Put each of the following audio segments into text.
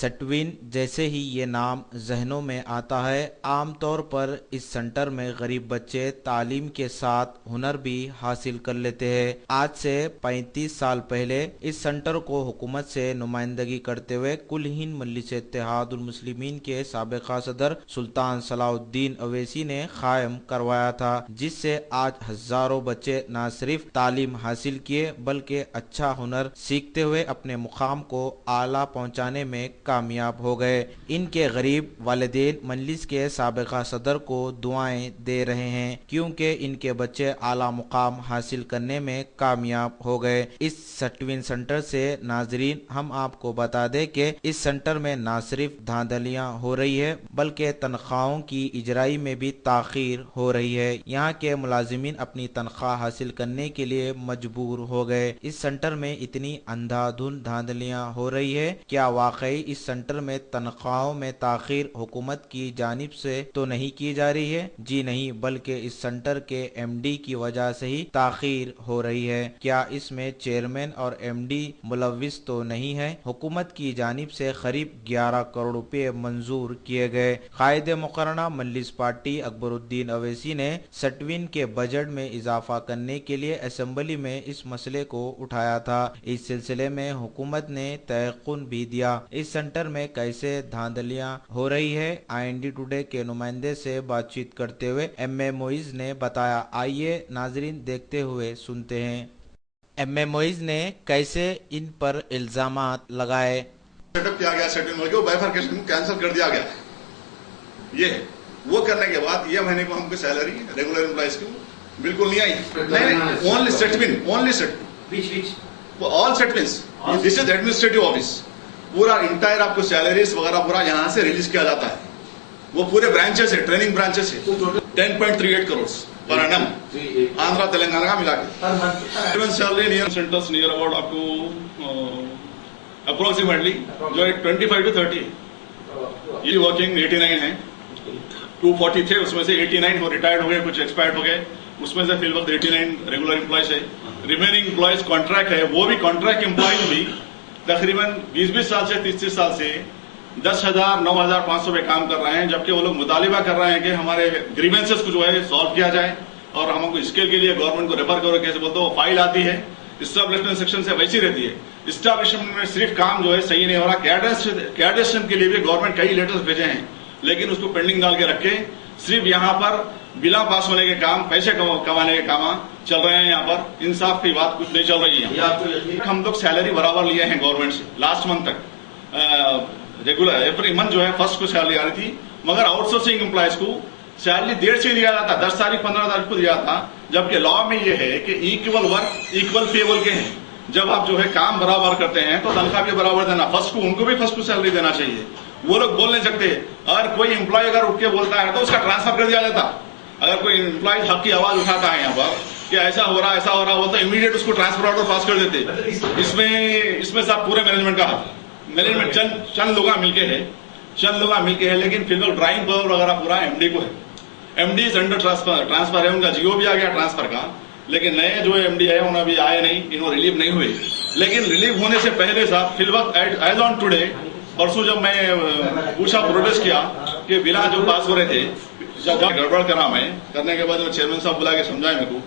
सटविन जैसे ही ये नाम जहनों में आता है, आमतौर पर इस सेंटर में गरीब बच्चे तालीम के साथ हुनर भी हासिल कर लेते हैं। आज से 35 साल पहले इस सेंटर को हुकूमत से नुमाइंदगी करते हुए कुल हिंद मजलिस इत्तेहादुल मुस्लिमीन के साबिका सदर सुल्तान सलाउद्दीन अवैसी ने कायम करवाया था, जिससे आज हजारों बच्चे न सिर्फ तालीम हासिल किए बल्कि अच्छा हुनर सीखते हुए अपने मुकाम को आला पहुंचाने में कामयाब हो गए। इनके गरीब वालिदैन मजलिस के साबिका सदर को दुआएं दे रहे हैं क्योंकि इनके बच्चे आला मुकाम हासिल करने में कामयाब हो गए। इस सटविन सेंटर से नाजरीन हम आपको बता दें कि इस सेंटर में न सिर्फ धांधलियां हो रही है बल्कि तनख्वाहों की इजराई में भी ताखीर हो रही है। यहाँ के मुलाजिमीन अपनी तनख्वाह हासिल करने के लिए मजबूर हो गए। इस सेंटर में इतनी अंधाधुंध धांधलियां हो रही है, क्या वाकई इस सेंटर में तनख्वाहों में ताखीर हुकूमत की जानिब से तो नहीं की जा रही है? जी नहीं, बल्कि इस सेंटर के एमडी की वजह से ही ताखीर हो रही है। क्या इसमें चेयरमैन और एमडी मुलविस तो नहीं है? हुकूमत की जानिब से करीब 11 करोड़ रुपए मंजूर किए गए। कायदे मुकर्रना मजलिस पार्टी अकबरुद्दीन अवैसी ने सटविन के बजट में इजाफा करने के लिए असेंबली में इस मसले को उठाया था। इस सिलसिले में हुकूमत ने तयक़ुन भी दिया। इस सेंटर में कैसे धांधलियां हो रही है, IND टुडे के नुमाइंदे से बातचीत करते हुए MA मोइज ने बताया। आइए नाजरीन देखते हुए सुनते हैं MA मोइज ने कैसे इन पर इल्जामात लगाए। सेटअप किया गया, सेटलमेंट को बाइफरकेशन को कैंसिल कर दिया गया। ये वो करने के बाद ये महीने को हमको सैलरी रेगुलर एम्प्लॉइज को बिल्कुल नहीं आई। नहीं, only Setwin, only Setwin, all Setwins, this is administrative office. पूरा इंटायर आपको सैलरीज वगैरह पूरा यहाँ से रिलीज किया जाता है। वो पूरे ब्रांचेस है, ट्रेनिंग ब्रांचेस है। 10.38 करोड़ पर एनम, आंध्रा तेलंगाना का मिला के salary near centres near about आपको अप्रोक्सीमेटली जो है 25 to 30 ये वर्किंग 89 है। 240 थे, उसमें से 89 हो रिटायर्ड हो गए, कुछ एक्सपायर्ड हो गए। उसमें से फिल वक्त 89 रेगुलर एम्प्लॉयज है। रिमेनिंग एम्प्लॉयज कॉन्ट्रैक्ट है, वो भी कॉन्ट्रैक्ट एम्प्लॉयज भी तकरीबन 20 साल से 30 साल से 10,000 9,500 पे काम कर रहे हैं, जबकि वो लोग मुतालिबा कर रहे हैं कि हमारे ग्रीवेंसेस को जो है सॉल्व किया जाए और हमको इसके लिए गवर्नमेंट को रेफर करो। कैसे बोलते हो, फाइल आती है इस्टेब्लिशमेंट सेक्शन से वैसी रहती है। इस्टेब्लिशमेंट में सिर्फ काम जो है सही नहीं हो रहा। कैडेस्टन के लिए भी गवर्नमेंट कई लेटर्स भेजे हैं, लेकिन उसको पेंडिंग डाल के रखे सिर्फ यहाँ पर बिना पास होने के काम, पैसे कमाने के काम चल रहे हैं। यहाँ पर इंसाफ की बात कुछ नहीं चल रही है। हम लोग सैलरी बराबर लिए हैं गवर्नमेंट से लास्ट मंथ तक। रेगुलर एवरी मंथ जो है फर्स्ट को सैलरी आ रही थी, मगर आउटसोर्सिंग एम्प्लॉयज को सैलरी देर से दिया जाता, 10 तारीख 15 तारीख को दिया था। जबकि लॉ में ये है कि इक्वल वर्क इक्वल पे बोल के हैं। जब आप जो है काम बराबर करते हैं तो तनख्वाह भी बराबर देना, फर्स्ट को उनको भी फर्स्ट को सैलरी देना चाहिए। वो लोग बोल नहीं सकते। अगर कोई एम्प्लॉय अगर उठ के बोलता है तो उसका ट्रांसफर कर दिया जाता। अगर कोई एम्प्लॉय हक की आवाज उठाता है यहाँ पर कि ऐसा हो रहा ऐसा हो रहा, वो तो इमीडिएट उसको ट्रांसफर ऑर्डर पास कर देते। इसमें सब पूरे मैनेजमेंट का हक, मैनेजमेंट चंद लोग मिलके है, लेकिन फिर ड्राइंग पावर वगैरह पूरा एमडी को है। एमडी इज अंडर ट्रांसफर है, उनका जियो भी आ गया ट्रांसफर का, लेकिन नए जो एमडी है उन्हें अभी आए नहीं, इन्होंने रिलीव नहीं हुए। लेकिन रिलीव होने से पहले साहब फिल वक्त एज ऑन टुडे, परसों जब मैं पूछा प्रोटेस्ट किया कि बिना जो पास हो रहे थे, जब गड़बड़ करा मैं करने के बाद चेयरमैन साहब बुला के समझाए मेरे को,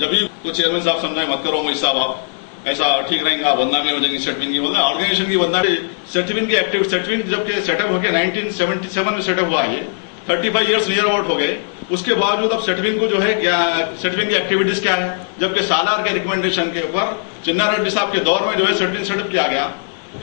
जब भी तो चेयरमैन साहब समझाए मत करो मोइज साहब, आप ऐसा ठीक रहेगा, बदनामी हो जाएगी सटविन की, बोलते ऑर्गेनाइजेशन की बदनामी। सटविन की एक्टिविटी, सटविन जबकि सेटअप होकर 1977 में सेटअप हुआ है, 35 ईयर्स नियर अबाउट हो गए। उसके बावजूद अब सटविन को जो है क्या, सटविन की एक्टिविटीज क्या है, जबकि सालार के रिकमेंडेशन के ऊपर चिन्ना रेड्डी साहब के दौर में जो है सटविन सेटअप किया गया,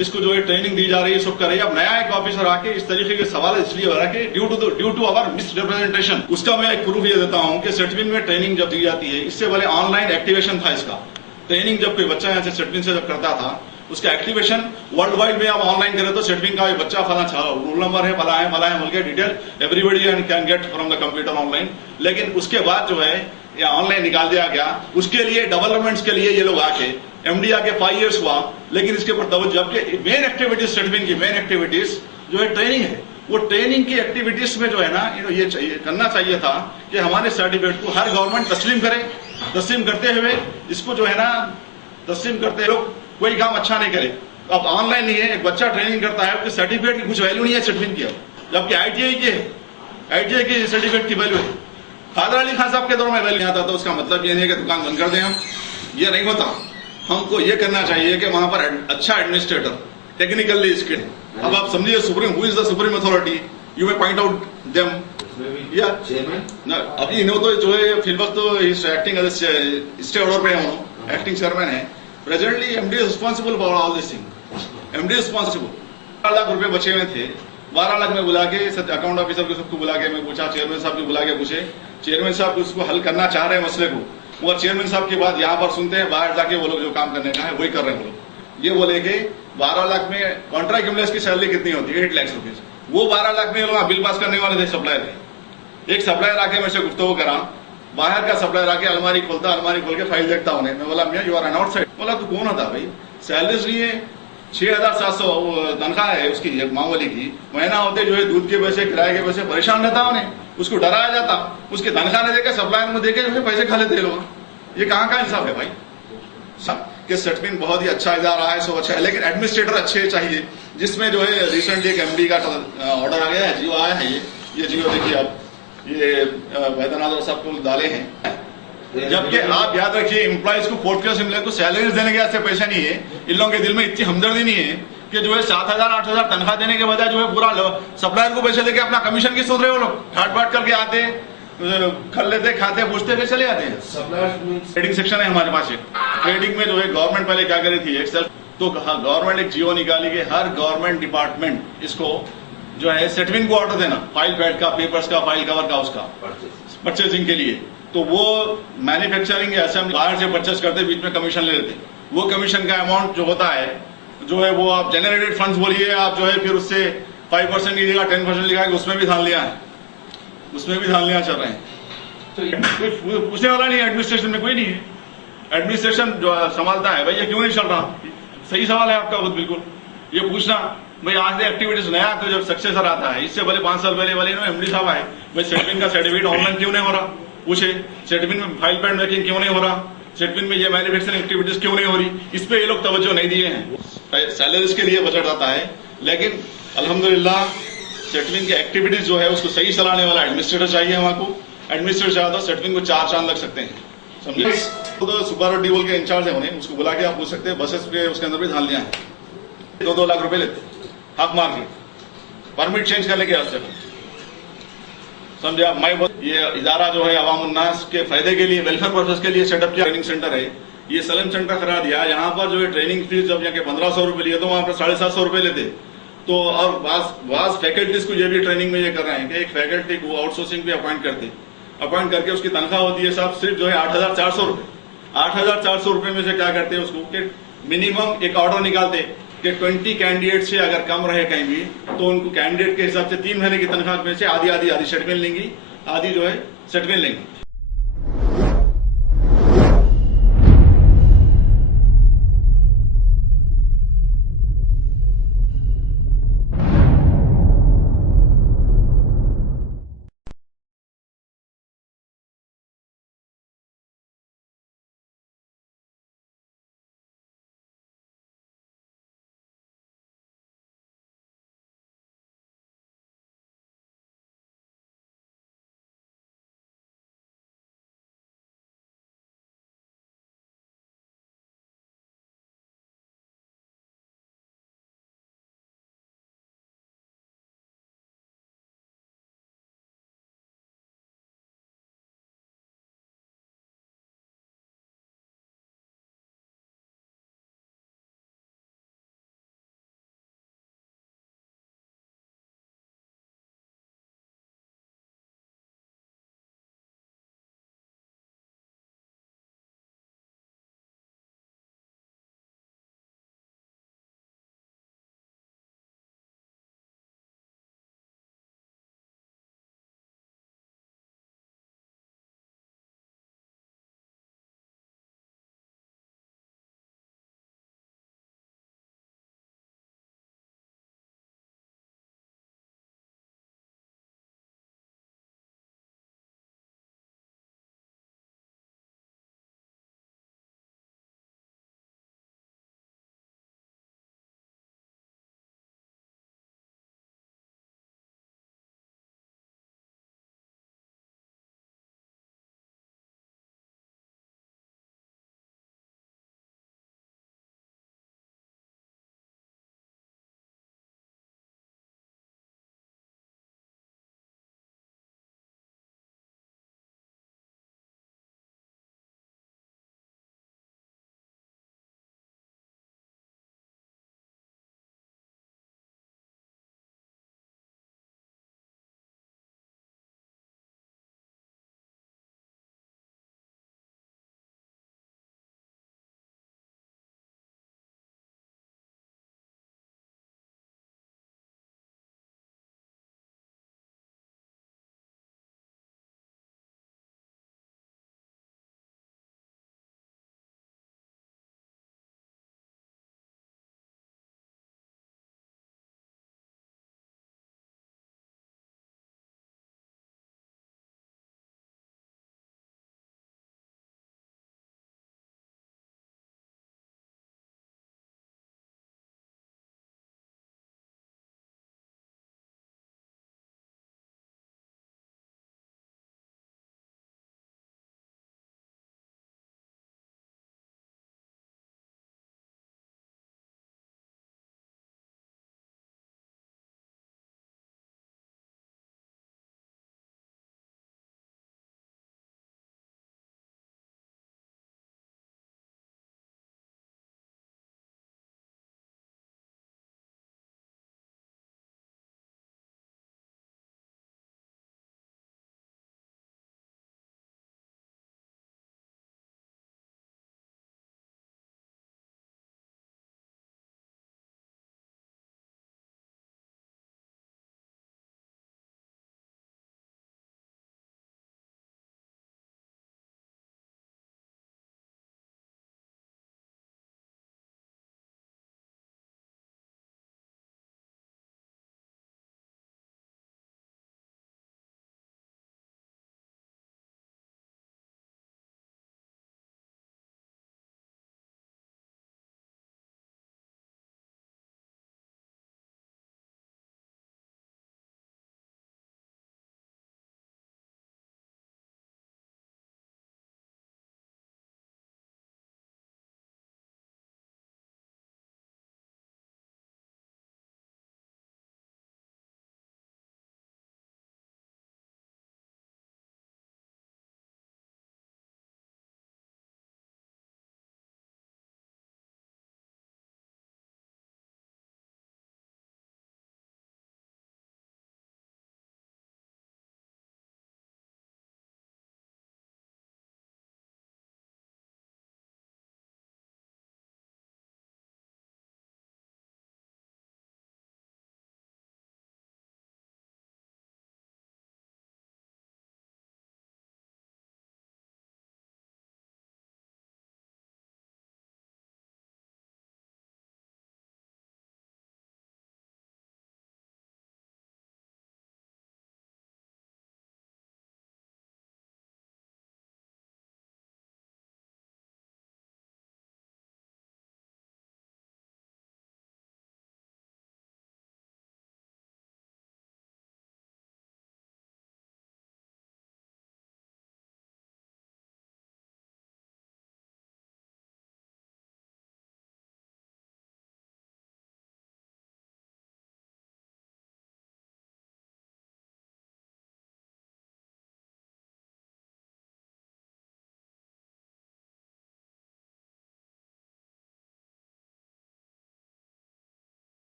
इसको जो है ट्रेनिंग दी जा रही है, सब कर रही है। अब नया एक ऑफिसर आके इस तरीके के सवाल इसलिए हो रहा है कि ड्यू टू अवर मिसरिप्रेजेंटेशन। उसका मैं एक प्रूफ ये देता हूं कि सटविन में ट्रेनिंग जब दी जाती है, इससे पहले ऑनलाइन एक्टिवेशन था इसका। ट्रेनिंग जब कोई बच्चा यहाँ से सटविन से जब करता था, उसका एक्टिवेशन वर्ल्ड वाइड में आप ऑनलाइन करें तो सटविन का बच्चा फला रोल नंबर है, फला है बोल के detail everybody can get from the computer online. लेकिन उसके बाद जो है या ऑनलाइन निकाल दिया गया। उसके लिए डेवलपमेंट्स के लिए ये लोग आके एमडी आके 5 इयर्स हुआ, लेकिन इसके ऊपर जबकि मेन एक्टिविटीज सटविन की मेन एक्टिविटीज जो है ट्रेनिंग है, वो ट्रेनिंग की एक्टिविटीज में जो है ना ये करना चाहिए था कि हमारे सर्टिफिकेट को हर गवर्नमेंट तस्लीम करे। तस्लीम करते हुए इसको जो है ना तस्लीम करते लोग कोई काम अच्छा नहीं करे, अब ऑनलाइन नहीं है, एक बच्चा ट्रेनिंग करता है, उसके सर्टिफिकेट की कुछ वैल्यू नहीं है सर्टिफिकेट की, जबकि ITI की है, ITI की सर्टिफिकेट की वैल्यू है। खादर अली खान साहब के दौर में वैल्यू नहीं आता, तो उसका मतलब ये नहीं है कि दुकान बंद कर दें हम, ये नहीं होता। हमको ये करना चाहिए कि वहां पर अच्छा एडमिनिस्ट्रेटर, टेक्निकली स्किल्ड। अब आप समझिए supreme, who is the supreme authority, you may point out them या चेयरमैन। अभी इन्हों तो जो है फिलहाल तो एक्टिंग एज स्टे ऑर्डर पे है, एक्टिंग चेयरमैन है। Presently MD is responsible for all this thing, MD responsible. 12 lakh रुपए बचे हुए थे, 12 लाख में बुला के अकाउंट ऑफिसर को सबको बुला के मैं पूछा, चेयरमैन साहब को बुला के पूछे, चेयरमैन साहब उसको हल करना चाह रहे हैं मसले को, वो चेयरमैन साहब की बात यहाँ पर सुनते हैं, बाहर जाके वो लोग जो काम करने का है वही कर रहे हैं। वो लोग ये बोले कि 12 लाख में कॉन्ट्रैक्ट एम्प्लॉयज की सैलरी कितनी होती है, 8 लाख रुपीज। वो 12 लाख में ये लोग बिल पास करने वाले थे सप्लायर के। एक सप्लायर आके मेरे से गुफ्तगू करा, बाहर का सप्लायर आके अलमारी खोलता, अलमारी खोल के फाइल देखता उन्हें। मैं बोला मियां यू आर एन आउटसाइड। बोला तू कौन होता भाई, सैलरीज लिए 6,700 तनख्वाह है उसकी मामूली की, महीना होते जो है दूध के पैसे, किराए के पैसे, परेशान रहता उन्हें, उसको डराया जाता, उसकी तनख्वाह नहीं देकर सप्लायर में देके जो है पैसे खा लेते लोग। ये कहाँ का इंसाफ है भाई? कि सेटलमेंट बहुत ही अच्छा इदारा है, सब अच्छा है, लेकिन एडमिनिस्ट्रेटर अच्छे चाहिए, जिसमें जो है रिसेंटली एक MD का ऑर्डर आ गया है, जियो आया है, ये जियो देखिए आप, ये वैद्यनाथ साहब को डाले हैं। जबकि आप याद रखिए एम्प्लॉइज को, फोर्थ क्लास एम्प्लॉय को सैलरीज देने के वास्ते पैसा नहीं है, इन लोगों के दिल में इतनी हमदर्दी नहीं है कि जो है 7,000-8,000 तनख्वाह देने के बजाय जो है पूरा सप्लायर को पैसे देके अपना कमीशन की सोच रहे हो लोग, ठाट बाट करके आते, खा लेते, खाते, पूछते फिर चले जाते हैं। ट्रेडिंग सेक्शन है हमारे पास, ट्रेडिंग में जो है गवर्नमेंट पहले क्या करी थी, एक्सेल तो गवर्नमेंट एक जियो निकाली कि हर गवर्नमेंट डिपार्टमेंट इसको जो है सेटविन को ऑर्डर देना, फाइल पैड का, पेपर्स का, फाइल कवर का, उसका परचेजिंग के लिए। तो वो मैन्युफैक्चरिंग या असेंबली बाहर से परचेस करते, बीच में कमीशन ले लेते। वो कमीशन का अमाउंट जो होता है, जो है वो आप जनरेटेड फंड्स बोलिए, आप जो है फिर उससे 5% लीजिएगा, 10% लिखा है, उसमें भी धान लिया है, उसमें भी धान लिया चल रहे हैं। तो पूछने वाला नहीं है, एडमिनिस्ट्रेशन में कोई नहीं है, एडमिनिस्ट्रेशन जो संभालता है भाई, ये क्यों नहीं चल रहा? सही सवाल है आपका खुद, बिल्कुल ये पूछना भाई। आज से एक्टिविटीज नया तो जब सक्सेसर आता है, इससे पहले 5 साल पहले वाले MD साहब आए, भाई सेटविन का सर्टिफिकेट ऑनलाइन क्यों नहीं हो रहा, पूछे सेटविन में फाइल पैड मेकिंग क्यों नहीं हो रहा, सेटविन में ये मैन्युफैक्चरिंग एक्टिविटीज क्यों नहीं हो रही, इस पे ये लोग तवज्जो नहीं दिए हैं। सैलरीज के लिए बजट आता है, लेकिन अल्हम्दुलिल्लाह सेटविन की एक्टिविटीज जो है उसको सही चलाने वाला एडमिनिस्ट्रेटर चाहिए। हमको एडमिनिस्ट्रेटर चाहिए तो सेटविन को 4 चांद लग सकते हैं, समझे। तो सुपारो डीवोल के इंचार्ज है, उन्हें उसको बुला के आप पूछ सकते हैं, बसेस के उसके अंदर भी धान लिया है, 2-2 लाख रुपए लेते हक मार के परमिट चेंज करने के वास्ते, समझे आप। ये इदारा जो है अवाम उन्नास के फायदे के लिए, वेलफेयर पर्पज के लिए सेटअप किया ट्रेनिंग सेंटर है, ये सलम सेंटर करा दिया। यहाँ पर जो है ट्रेनिंग फीस जब यहाँ के 1,500 रुपए लिए तो वहाँ पर 750 रुपए लेते। तो और वास फैकल्टीज को ये भी ट्रेनिंग में ये कर रहे हैं कि एक फैकल्टी को आउटसोर्सिंग पे अपॉइंट करके उसकी तनख्वाह होती है साहब सिर्फ जो है 8,400 रुपए। 8,400 रुपए में से क्या करते हैं उसको, मिनिमम एक ऑर्डर निकालते कि 20 कैंडिडेट से अगर कम रहे कहीं भी, तो उनको कैंडिडेट के हिसाब से 3 महीने की तनख्वाह में से आधी सेटमेंट लेंगी, आधी जो है सेटमेंट लेंगी।